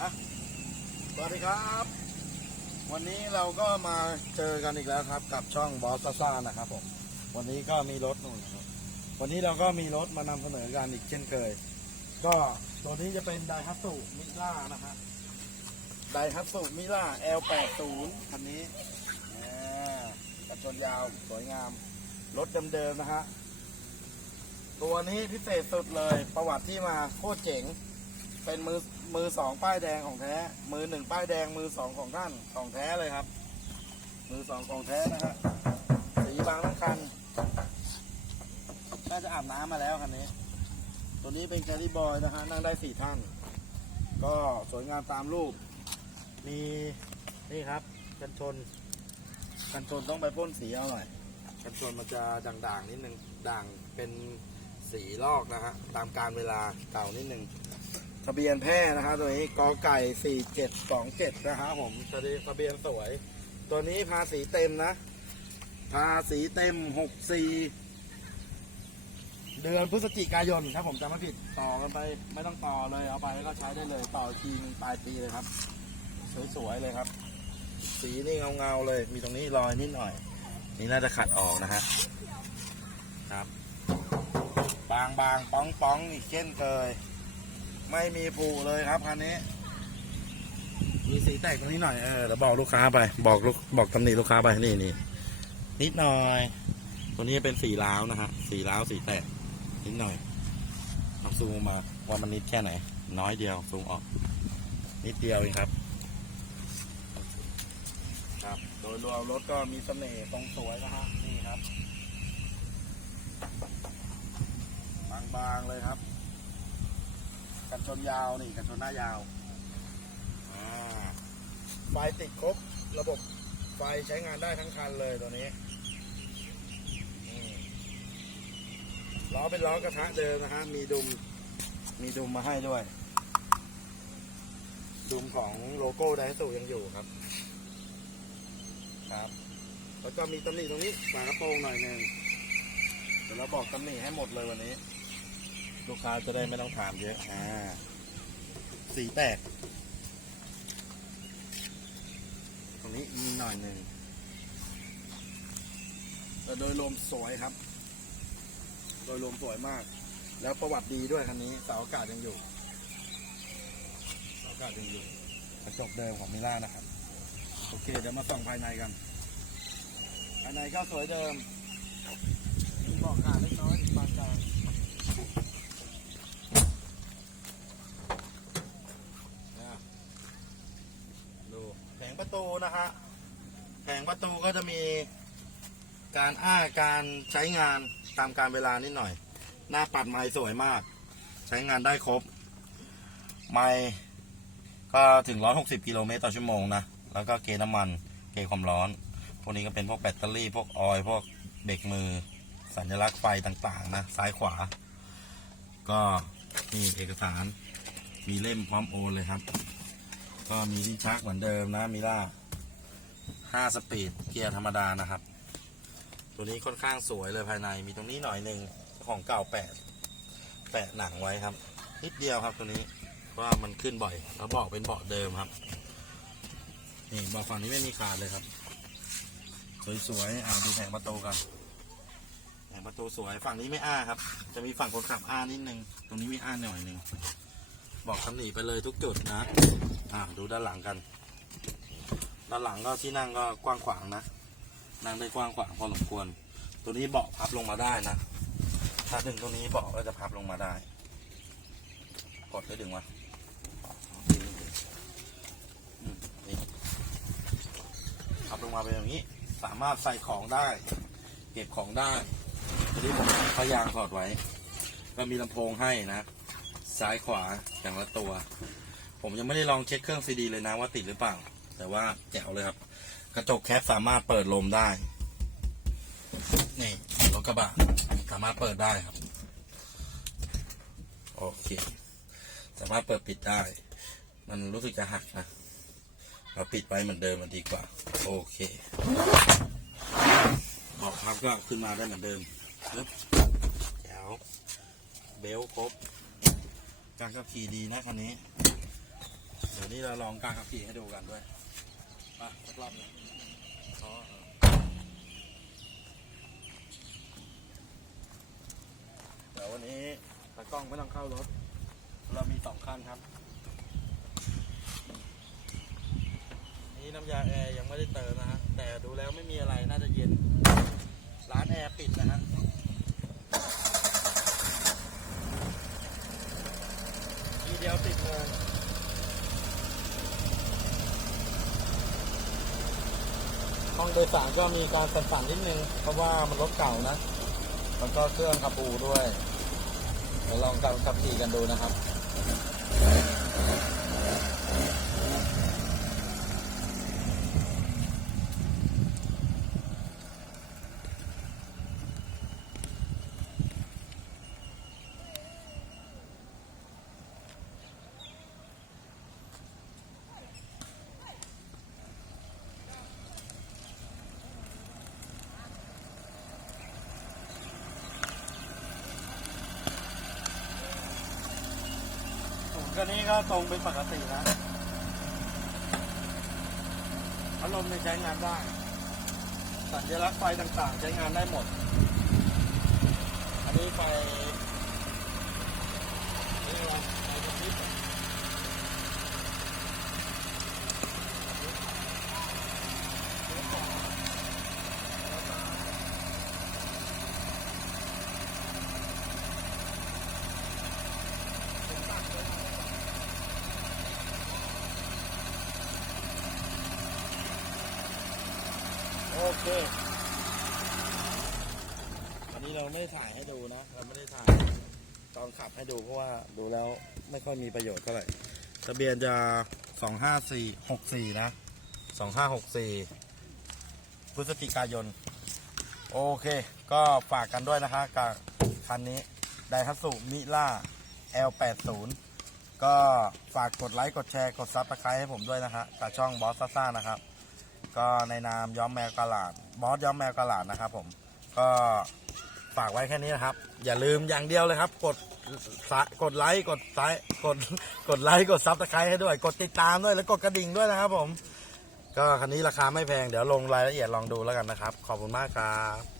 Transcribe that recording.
อะสวัสดีครับ วันนี้เราก็มาเจอกันอีกแล้วครับ กับช่องบอสซ่านะครับผม วันนี้ก็มีรถนู่นครับ วันนี้เราก็มีรถมานำเสนอกันอีกเช่นเคย ก็ตัวนี้จะเป็นไดฮัตสุมิล่านะฮะไดฮัตสุมิล่า L80 คันนี้อ่ากระชนยาวสวยงาม รถเดิมๆนะฮะ ตัวนี้พิเศษสุดเลย ประวัติที่มาโคตรเจ๋ง เป็นมือมือสองป้ายแดงของแท้ มือหนึ่งป้ายแดงมือสองของท่านของแท้เลยครับ มือสองของแท้นะฮะสีบางทั้งคันน่าจะอาบน้ำมาแล้วคันนี้ ตัวนี้เป็นแครี่บอยนะฮะนั่งได้สี่ท่าน ก็สวยงามตามรูป มีนี่ครับ กันชน กันชนต้องไปพ่นสีเอาหน่อยกันชนมันจะด่างๆนิดนึงด่างเป็นสีลอกนะฮะตามการเวลาเก่านิดนึง ทะเบียนแพร่นะฮะตัวนี้กอไก่สี่เจ็ดสองเจ็ดนะฮะผมทะเบียนทะเบียนสวย ตัวนี้ภาษีเต็มนะ ภาษีเต็มหกสี่เดือนพฤศจิกายนถ้าผมจำไม่ผิดต่อกันไป ไม่ต้องต่อเลยเอาไปแล้วก็ใช้ได้เลย ต่อทีนึงปลายปีเลยครับ สวยๆเลยครับ สีนี่เงาๆเลย มีตรงนี้รอยนิดหน่อย นี่น่าจะขัดออกนะฮะครับ บางบางๆป้องๆอีกเช่นเคย ไม่มีผูเลยครับคันนี้มีสีแตกตรงนี้หน่อยเออเดี๋ยวบอกลูกค้าไป บอกลูกบอกตำหนิลูกค้าไปนี่นี่นิดหน่อย ตัวนี้เป็นสีล้าวนะฮะสีล้าวสีแตกนิดหน่อยเอาซูมมาว่ามันนิดแค่ไหน น้อยเดียวซูมออก นิดเดียวเองครับ ครับ โดยรวมรถก็มีเสน่ห์ตรงสวยนะฮะนี่ครับ บางๆเลยครับ กันชนยาวนี่กันชนหน้ายาวอ่าไฟติดครบระบบไฟใช้งานได้ทั้งคันเลยตัวนี้อืมล้อเป็นล้อกระทะเดิมนะฮะมีดุมมีดุมมาให้ด้วย ดุมของโลโก้ไดสูยังอยู่ครับ ครับ แล้วก็มีตำหนิตรงนี้ฝากระโปรงหน่อยหนึ่งเดี๋ยวเราบอกตำหนิให้หมดเลยวันนี้ ลูกค้าจะได้ไม่ต้องถามเยอะ อ่า สีแตก ตรงนี้มีหน่อยหนึ่งแต่โดยรวมสวยครับ โดยรวมสวยมาก แล้วประวัติดีด้วยคันนี้เสาอากาศยังอยู่เสาอากาศยังอยู่กระจกเดิมของมิล่านะครับ โอเค เดี๋ยวมาส่องภายในกัน ภายในก็สวยเดิมมีเบาะขาดเล็กน้อยปานกลาง อะดูแผงประ ตูนะฮะแผงประตูก็จะมีการอ้าการใช้งานตามการเวลานิดหน่อย หน้าปัดไม้สวยมาก ใช้งานได้ครบ ไม้ก็ถึง 160 กิโลเมตรต่อชั่วโมงนะ แล้วก็เกน้ำมันเกความร้อน พวกนี้ก็เป็นพวกแบตเตอรี่ พวกออยพวกเบรกมือ สัญลักษณ์ไฟต่างๆนะ ซ้ายขวา ก็นี่เอกสารมีเล่มพร้อมโอนเลยครับ ก็มีที่ชักเหมือนเดิมนะมิล่าห้าสปีดเกียร์ธรรมดานะครับ ตัวนี้ค่อนข้างสวยเลยภายในมีตรงนี้หน่อยหนึ่งของเก่าแปะแปะหนังไว้ครับ นิดเดียวครับตัวนี้เพราะว่ามันขึ้นบ่อยแล้วเบาะเป็นเบาะเดิมครับนี่เบาะฝั่งนี้ไม่มีขาดเลยครับ สวยๆอ่าดูแผงประตูกันแผงประตูสวยฝั่งนี้ไม่อ้าครับ จะมีฝั่งคนขับอ้านิดนึงตรงนี้มีอ้าหน่อยหนึ่งบอกตำหนิไปเลยทุกจุดนะ อ่าดูด้านหลังกัน ด้านหลังก็ที่นั่งก็กว้างขวางนะ นั่งได้กว้างขวางพอสมควร ตัวนี้เบาะพับลงมาได้นะ ถ้าดึงตัวนี้เบาะก็จะพับลงมาได้ กดได้ดึงวะพับลงมาเป็นอย่างนี้ สามารถใส่ของได้ เก็บของได้ตัวนี้ผมพยางถอดไว้ ก็มีลำโพงให้นะ ซ้ายขวาอย่างละตัว ผมยังไม่ได้ลองเช็คเครื่องซีดีเลยนะว่าติดหรือเปล่า แต่ว่าแจ๋วเลยครับ กระจกแคปสามารถเปิดลมได้ นี่รถกระบะสามารถเปิดได้ครับ โอเค สามารถเปิดปิดได้ มันรู้สึกจะหักนะเราปิดไว้เหมือนเดิมมันดีกว่า โอเคบอกครับก็ขึ้นมาได้เหมือนเดิมแจ๋วเบลต์ครบการขับขี่ดีนะคันนี้ นี้เราลองการขับขี่ให้ดูกันด้วยไปสักรอบหนึงอ๋อเดี๋ยววันนี้ตากล้องไม่ต้องเข้ารถ เรามีสองคันครับ นี่น้ำยาแอร์ยังไม่ได้เติมนะฮะแต่ดูแล้วไม่มีอะไรน่าจะเย็น ร้านแอร์ปิดนะฮะ ทีเดียวติดเลยห้ องโดยสารก็มีการสั่นๆนิดนึง เพราะว่ามันรถเก่านะมันก็เครื่องขับูด้วยเดี๋ยวลองการขับขี่กันดูนะครับ คันนี้ก็ตรงเป็นปกตินะพัดลมณ์ใช้งานได้ สัญลักษณ์ไฟต่างๆ ใช้งานได้หมด อันนี้ไฟนี่อะไรไฟกระพริบโอ เคอันนี้เราไม่ได้ถ่ายให้ดูนะ เราไม่ได้ถ่ายตอนขับให้ดูเพราะว่าดูแล้วไม่ค่อยมีประโยชน์เท่าไหร่ทะเบียนจะสองห้าสี่หกสี่นะสองห้าหกสี่พฤศจิกายน โอเค ก็ฝากกันด้วยนะคะกับคันนี้ไดฮัตสุมิล่า L80 ก็ฝากกดไลค์ กดแชร์ กดซับสไครต์ให้ผมด้วยนะฮะกับช่องบอสซ่านะครับ ก็ในนามย้อมแมวกาลาดบอสย้อมแมวกาลาดนะครับผมก็ฝากไว้แค่นี้นะครับ อย่าลืมอย่างเดียวเลยครับ กดกดไลค์กดไลค์กดกดไลค์กดซับสไครต์ให้ด้วย กดติดตามด้วยแล้วกดกระดิ่งด้วยนะครับผม ก็คันนี้ราคาไม่แพงเดี๋ยวลงรายละเอียดลองดูแล้วกันนะครับ ขอบคุณมากครับ